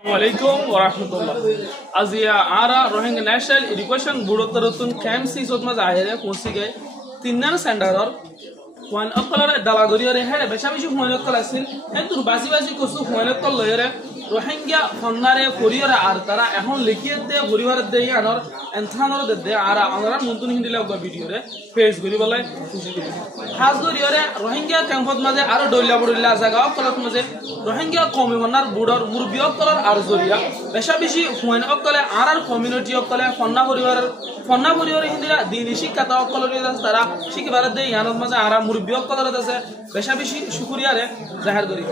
Assalamualaikum warahmatullah. Azia ara Rohingya National Education Board tarutun KMC sotma zahire kunsi ge tinnar sendaror wan akkalare dalagoriyore hele beshabishi huanok kalasin entur basi kusu huanok kolloyore Rohingya fonnare koriyore ar tara ehon likiyete boribare de anor enthanor de ara anara muntun hindile go video re face gori balai kusi gori khas goriyore Rohingya campot maje aro doilla bodilla jaga okkalat maje Rohingya communal boardor murbi okkalar ar zoriya beshabishi huan okkale arar community okkale fonna boriyore hindila dini shikkata okkalore tara shikibare de anor maje ara murbi okkalore dase beshabishi shukriya re zahir gori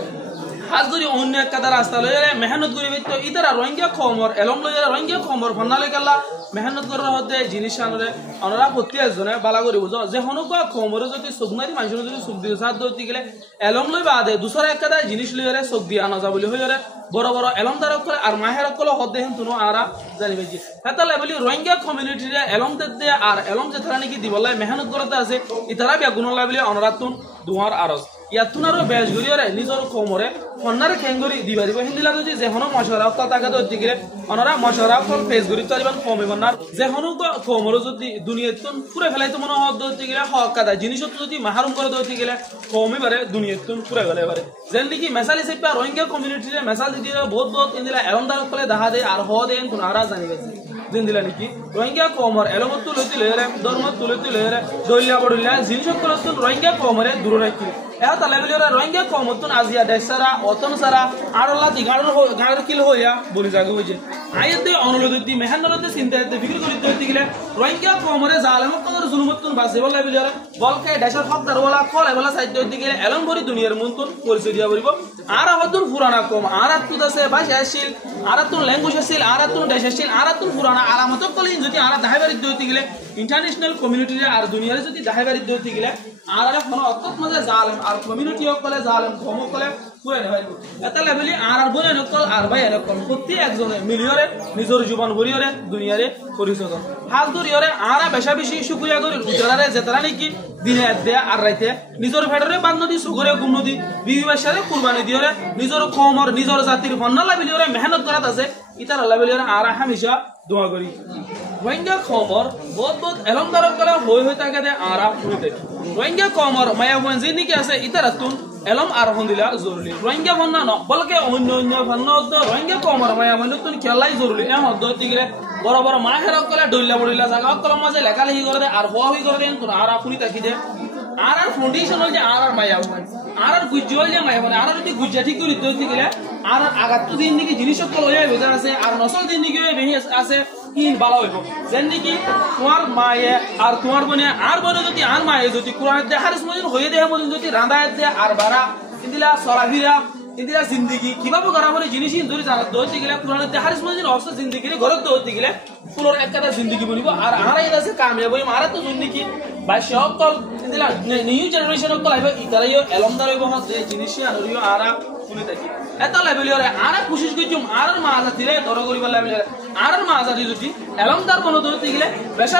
খাস করি অন্য একটা রাস্তা লইরে মেহনত করি তো ইতারা রোহিঙ্গা খমর এলম লইরে রোহিঙ্গা খমর ফন্নালে গেলা মেহনত করার হতে জিনিস আনরে অনরা প্রত্যেক জনে বালা করি বুঝো যে হনুকা খমর যদি সুগনারি মানুষ যদি সুখ দিয়ে সাথ দইতে গেলে এলম লই বাদে দুসরা একটা জিনিস লইরে সুখ দিয়ে আনা যা বলি হইরে বড় বড় এলম দারক করে আর মাহের কল হতে হেন তুনো আরা জানিবে জি তাহলে বলি রোহিঙ্গা কমিউনিটি রে এলম দে আর এলম যে তারা নাকি দিবলাই মেহনত করতে আছে ইতারা বেগুন লাইবলি অনরাতুন দুয়ার আরজ ইয়াতুনারো বেশ গরিয়রে নিজর খমরে ফন্নারে খেঙ্গরি দিবারিব হিন্দিলা যদি যে হনো মশরা অক্কল তাকে দইতে গেলে অনরা মশরা অক্কল ফেস গরি তারিবান কমে বন্নার যে হনো খমর যদি দুনিয়াতুন পুরে ফেলাইতে মনে হদ দইতে গেলে হক কাদা জিনিস যদি মাহরুম করে দইতে গেলে কমে বারে দুনিয়াতুন পুরে গলে বারে যেন নাকি মেসালি সেপা রোহিঙ্গা কমিউনিটি রে মেসাল দি বহুত ইন্দিলা এলমদার কলে দাহা দে আর হ দেন কোন আরা জানিবে জিন্দিলা নাকি রোহিঙ্গা কমর এলমত তুলতি লয়রে ধর্মত তুলতি লয়রে দইলা বড়িলা জিনিস করতুন রোহিঙ্গা কমরে দূর রাখি এ তালেবলিরা রোহিঙ্গা কমতুন আজিয়া দেশরা অতন সারা আরলা গাড়র কিল হইয়া বলি জাগে হইছে আইতে অনুরোধতি মেহান্নরতে চিন্তাতে ফিকির করি দইতে গেলে রোহিঙ্গা কমরে জালেম কদর জুলুমতুন বাসে বলা বলিরা বলকে দেশের হকদার বলা খলে বলা সাইড দইতে গেলে এলম ভরি দুনিয়ার মুনতুন পরিচয় দিয়া বলিব আর হদুন পুরানা কম আর আতুন আছে ভাষা আসিল আর আতুন ল্যাঙ্গুয়েজ আসিল আর আতুন দেশ আসিল আর আতুন পুরানা আলামত কলি যদি আর দাহাইবারি দইতে গেলে ইন্টারন্যাশনাল কমিউনিটি আর দুনিয়ারে যদি দাহাইবারি দইতে গেলে আর আরে কোন অত্যত মাঝে জালেম আর কমিউনিটি কলে জালেম কম কলে পুরে নেবাই এটা লেভেলি আর বলে নকল আর ভাই নকল প্রতি একজনে মিলিয়রে নিজর জীবন গরিয়রে দুনিয়ারে পরিচয় হাল দরিয়রে আর বেশি শুকরিয়া করি উজরারে যেতারা নাকি দিনে দে আর রাইতে নিজর ফেডরে বান নদী সুগরে গুম নদী বিবিবাসারে কুরবানি দিয়রে নিজর কমর নিজর জাতির ফন্না লাভিলিয়রে মেহনত করাত আছে ইতার লাভিলিয়রে আর হামেশা দোয়া করি রোহিঙ্গা খমর বহুত এলমদারক কলা হই থাকে দে আরা হইতে রোহিঙ্গা কমর মায়া বঞ্জি নিকে আছে ইতারাতুন এলম আর হন্দিলা জরুরি রোহিঙ্গা ফন্না ন বলকে অন্য ফন্না তো রোহিঙ্গা কমর মায়া বঞ্জতুন খেলাই জরুরি এ হদ দিগরে বড় বড় মাহের কলা ডইলা বড়িলা জায়গা কলা মাঝে লেখালেখি করে দে আর হই করে দেন তোর আর ফুরি তাকি দে আর ফাউন্ডেশন হল যে আর মায়া বন আর গুজ্জল যে মায়া বন আর যদি গুজ্জা ঠিক করে দইতে গেলে আর আগাত দিন দিকে জিনিস কল হইয়া বেজার আছে আর নসল দিন দিকে বেহি আছে ইন ভালো হইব যেন নাকি তোমার মায়ে আর তোমার বোনে আর বোনে যদি আর মায়ে যদি কোরআন দে হারিস মজিন হয়ে দেহ মজিন যদি রান্দায় দে আর বারা ইন্দিলা সরাফিরা ইন্দিলা জিন্দেগি কিভাবে করা বলে জিনিস ধরে জানা দইতে গেলে কোরআন দে হারিস মজিন অবশ্য জিন্দেগির ঘরত দইতে গেলে ফুলর একটা জিন্দেগি বলিব আর আরাই আছে কামিয়াব হই মারা তো জিন্দেগি বাই সকল ইন্দিলা নিউ জেনারেশন কল আইব ইতারাইও এলমদার হইব যে জিনিস আনরিও আরা শুনে থাকি এটা লেভেলিয়রে আর কোশিশ করছুম আর মাজাতিরে দর করিব লেভেলিয়রে আর মাজাতি যদি এলমদার বন দইতে গেলে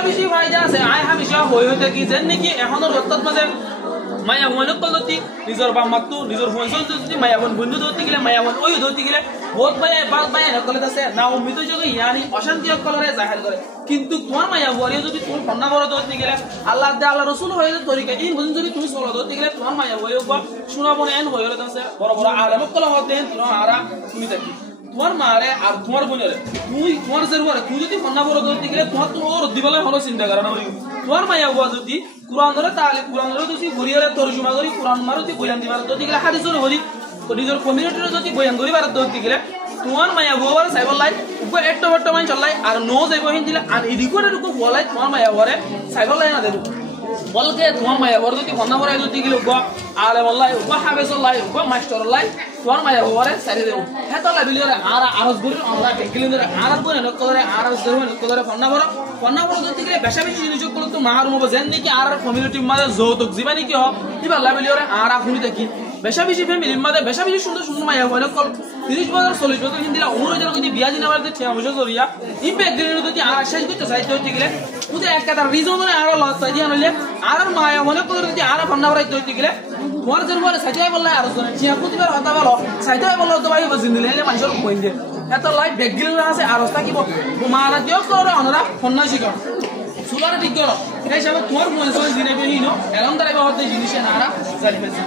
বেশি ফায়দা আছে আই হামেশা হই থাকি যেন নাকি এখনর রক্তত মাঝে মায়া বন কলতি নিজর বামাতু নিজর ফনসন যদি মায়া বন বন্ধু দইতে গেলে মায়া বন ওই দইতে গেলে বহুত ভাই নকলে আছে না উম্মিত যোগ ইয়ানি অশান্তি কলরে জাহির করে কিন্তু তোমার মায়া বরিও যদি তুমি ফন্না বড় দইতে গেলে আল্লাহ দে আল্লাহ রাসূল হয়ে তরিকা এই বদিন যদি তুমি সলা দইতে গেলে তোমার মায়া বরিও শোনাবো না এন হয়ে গেল আছে বড় বড় আলেম কল হতে তোমার আরা তুমি থাকি তোমার মারে আর তোমার বোনের তুই তোমার জরুরে তুই যদি ফন্না বড় দইতে গেলে তোমার তো ওর দিবলে হলো চিন্তা করে না তোমার মায়া বুয়া যদি কুরআন ধরে তাহলে কুরআন ধরে যদি গরিয়রে তরজমা করি কুরআন মারতি বয়ান দিবার দইতে গেলে হাদিসের হরি নিজের কমিউনিটির যদি বয়ান করিবার দইতে গেলে তোমার মায়া বুয়ার সাইবল লাই উপর একটা বর্তমান চলাই আর নো যাইব হিন্দিলা আর রিকর্ডের উপর বলাই তোমার মায়া বুয়ারে সাইবল লাই না দেব বলকে তোমার মায়া বুয়ার যদি ফন্না বড় দইতে গেলে গো আলে বললাই গো হাবেসল্লাই গো মাস্টারলাই তোমার মায়া বুয়ারে সাইরে দেব হেতা লাবিলিরে আর আরজ গুরি আমরা কেকিলিরে আর বনে নকরে আর জরুরি নকরে ফন্না বড় দইতে গেলে বেশি জিনিস করলে তো মাহারুম হবে যেন নাকি আর কমিউনিটির মাঝে যৌতুক জীবানি কি হয় এবার লাবিলিরে আর শুনি থাকি বেশি ফ্যামিলির মাঝে বেশি সুন্দর মায়া হয় কল 30 বছর 40 বছর হিন্দিলা ওমর যদি বিয়া দিন আমার ঠিক বছর জরিয়া ইম্প্যাক্ট দিলে যদি আর শেষ করতে চাইতে হইতে গেলে ওদের একটা রিজন আর লস চাই দিয়ে আনলে আর মায়া মনে করে যদি আর ফন্না বড়াইতে হইতে গেলে তোমার জন্য সাইতে বললে আর জন্য ঠিক প্রতিবার হতা বলো সাইতে বললো তো ভাই জিন্দিলে মানুষের কইন দে এটা লাইভ বেগিল আছে আর ওস্তা কি তোমার দিও করে অনরা ফন্নাসি কর সুলার ঠিক করো এটা হিসাবে তোমার মনে হয় জিনে বেহিনো এরকম তারা হতে জিনিসে নারা জানি পেছে